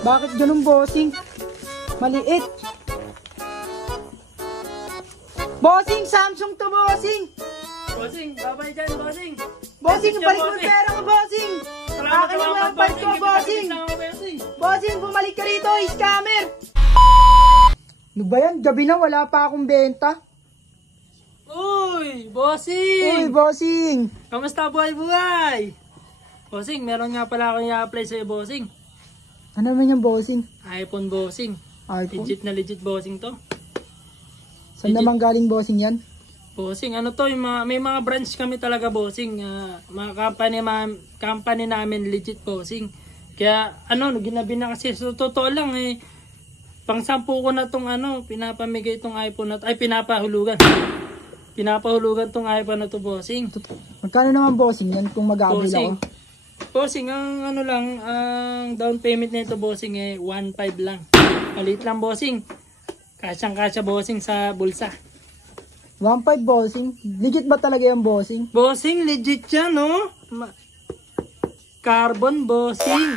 Bakit ganun, bossing? Maliit. Bossing, Samsung to, bossing. Bossing, babay dyan, bossing. Bossing, balik mo pera mo, bossing. Akin mo yung balik ko, bossing. Bossing, bumalik ka rito, scammer. Ano ba yan? Gabi na, wala pa akong benta. Uy, bossing. Uy, bossing. Kamusta buhay-buhay? Bossing, meron nga pala akong i-apply sa'yo, bossing. Ano naman yung bossing? iPhone, bossing. iPhone? Legit na legit, bossing to. Saan naman galing, bossing yan? Bossing, ano to, yung may mga branch kami talaga, bossing. Mga company namin, legit, bossing. Kaya, ginabi na kasi, so totoo lang pang-sampu ko na tong pinapamigay tong iPhone na to, ay pinapahulugan. Pinapahulugan tong iPhone na to, bossing. Magkano naman, bossing, yan kung mag-aabil ako? Bossing, ang down payment nito, bossing, 1.5 lang. Maliit lang, bossing. Kasyang-kasya, bossing, sa bulsa. 1.5, bossing? Legit ba talaga yung bossing? Bossing, legit yan, no? Carbon, bossing.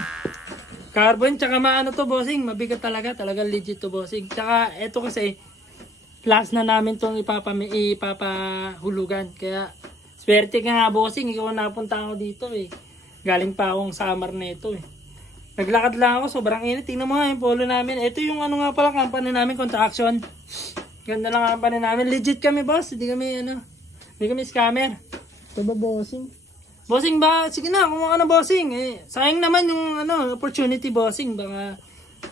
Carbon, tsaka to, bossing. Mabigat talaga. Talagang legit to, bossing. Tsaka, eto kasi, last na namin itong ipapahulugan. Kaya, swerte ka nga, bossing. Ikaw napunta ako dito, Galing pa akong summer na ito, Naglakad lang ako, sobrang init. Tingnan mo nga yung polo namin. Ito yung nga pala, company namin, Contraction. Ganda lang company namin. Legit kami, boss. Hindi kami scammer. Ito ba, bossing? Bossing ba? Sige na, kumuha ka na, bossing. Sayang naman yung opportunity, bossing. Baka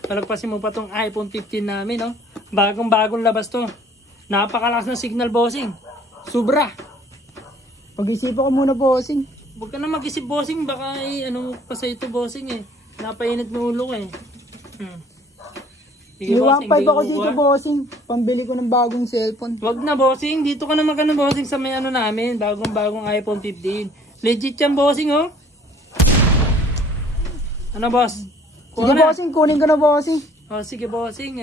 palagpasin mo pa tong iPhone 15 namin, no? Bagong labas to. Napakalakas ng signal, bossing. Sobra. Pag-isipan ko muna, bossing. Huwag ka na mag-isip, bossing. Baka pa sa ito, bossing, Napainit mo ulo ko, Sige, bossing, 1.5 ako dito, bossing. Pambili ko ng bagong cellphone. Wag na, bossing. Dito ka na magkano, bossing, sa may namin. Bagong iPhone 15. Legit yan, bossing, oh. Ano, boss? Sige, bossing. Kunin ko na, bossing. Oh, sige, bossing.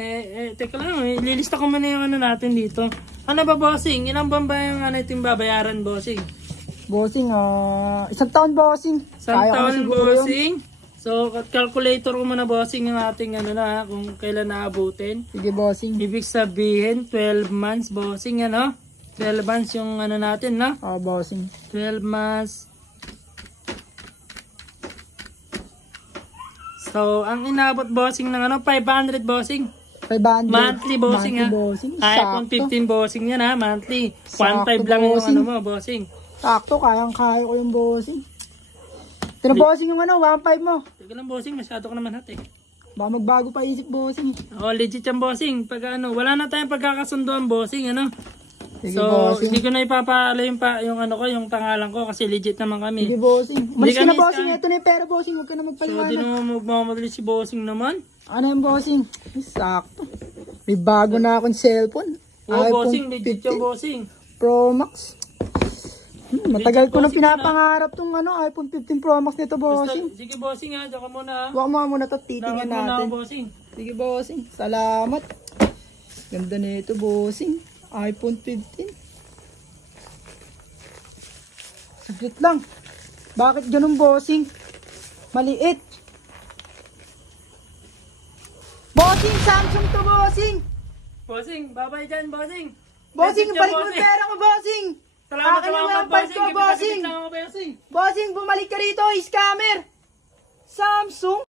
Teka lang, lilista ko muna yung natin dito. Ano ba, bossing? Ilang buwan ba yung itong babayaran, bossing? Bossing, 1 taon, bossing. Isang taon, bossing. So, calculator ko muna, bossing, yung ating kung kailan naabutin. Sige, bossing. Ibig sabihin, 12 months, bossing, 12 months yung natin, no? Oo, bossing. 12 months. So, ang inabot, bossing, ng 500, bossing. 500. Monthly, bossing, bossing. iPhone 15, bossing yan, monthly. 1.5 lang bossing. yung mo, bossing. Sakto, kayang-kaya ko yung bossing. Ito na, bossing, yung 1.5 mo. Teka lang, bossing, masyado ko naman hati. Baka magbago pa isip, bossing. Oh, legit yan, bossing. Pag wala na tayong pagkakasunduan, bossing, Sige, so, bossing. hindi ko na ipapalo yung pangalan ko kasi legit naman kami. Sige, bossing. Umalis ka na, bossing. Ito na yung pera, bossing. Huwag ka na So, magpaliwanag. di naman magmamadali si bossing naman. Ano yung bossing? Ay, sakto. May bago na akong cellphone. Oh, iPhone bossing, legit yung 15 bossing. Pro Max. Matagal ko na bossing pinapangarap tong iPhone 15 Pro Max nito, bossing. Sige, bossing, diyan ka muna. Huwag mo muna ito, titingnan Lakad muna natin. ako, bossing. Sige, bossing. Salamat. Ganda nito, bossing. iPhone 15. Saglit lang. Bakit ganun, bossing? Maliit. Bossing, Samsung to, bossing. Bossing, babay dyan, bossing. Bossing, Legit yan, balik mo bossing. pera ko, bossing. Salamat, Akin yung salamat, balik ko, bossing. Bossing. Bossing, bumalik ka rito, scammer. Samsung.